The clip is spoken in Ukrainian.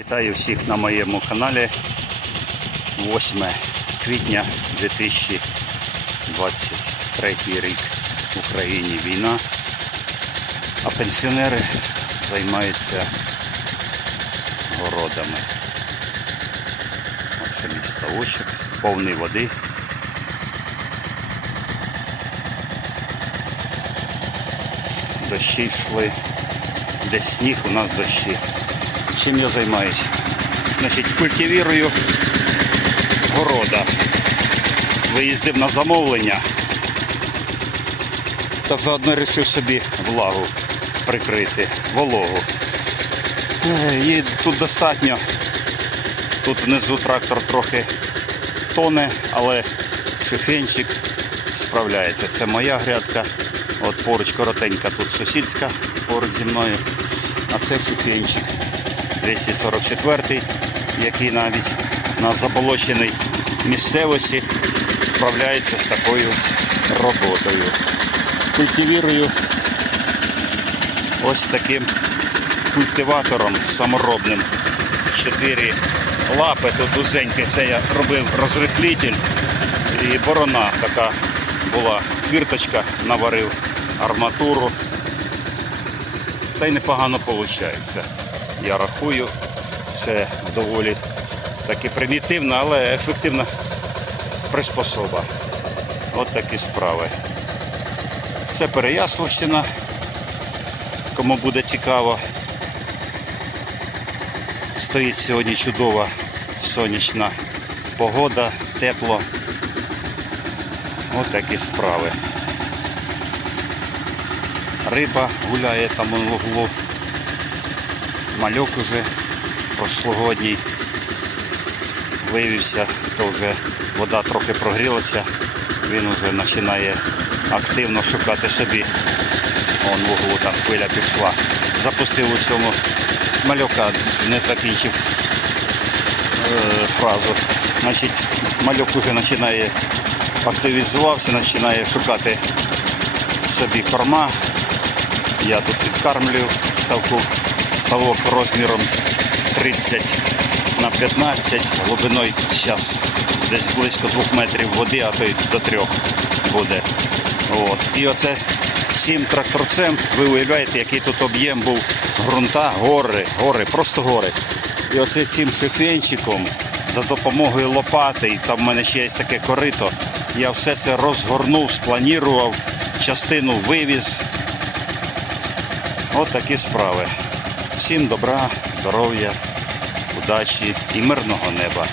Вітаю всіх на моєму каналі. 8 квітня 2023 рік в Україні війна, а пенсіонери займаються городами. Оце мій ставочок, повний води. Дощі йшли, десь сніг, у нас дощі. Чим я займаюся? Значить, культивірую города. Виїздив на замовлення та заодно вирішив собі влагу прикрити, вологу. Її тут достатньо. Тут внизу трактор трохи тоне, але шифенчик справляється. Це моя грядка. От поруч коротенька, тут сусідська поруч зі мною. А це шифенчик 244, який навіть на заболоченій місцевості справляється з такою роботою. Культивірую ось таким культиватором саморобним. Чотири лапи, тут узеньке, це я робив розрихлитель і борона така була, фірточка, наварив арматуру. Та й непогано виходить. Я рахую, це доволі таки примітивна, але ефективна приспособа. От такі справи. Це Переяславщина. Кому буде цікаво. Стоїть сьогодні чудова сонячна погода, тепло. От такі справи. Риба гуляє там углу. Мальок уже прошлогодній виявився, то вже вода трохи прогрілася, він вже починає активно шукати собі. Вон в углу там хвиля пішла. Запустив у цьому мальока, не закінчив е, фразу. Значить, мальок вже починає активізувався, починає шукати собі корма. Я тут підкармлюю ставку ставок розміром 30 на 15, глибиною зараз десь близько 2 метрів води, а то й до 3 буде. От. І оце цим тракторцем, ви уявляєте, який тут об'єм був ґрунта, гори, гори, просто гори. І оце цим шифенчиком за допомогою лопати, і там в мене ще є таке корито, я все це розгорнув, спланірував, частину вивіз. От такі справи. Всім добра, здоров'я, удачі і мирного неба.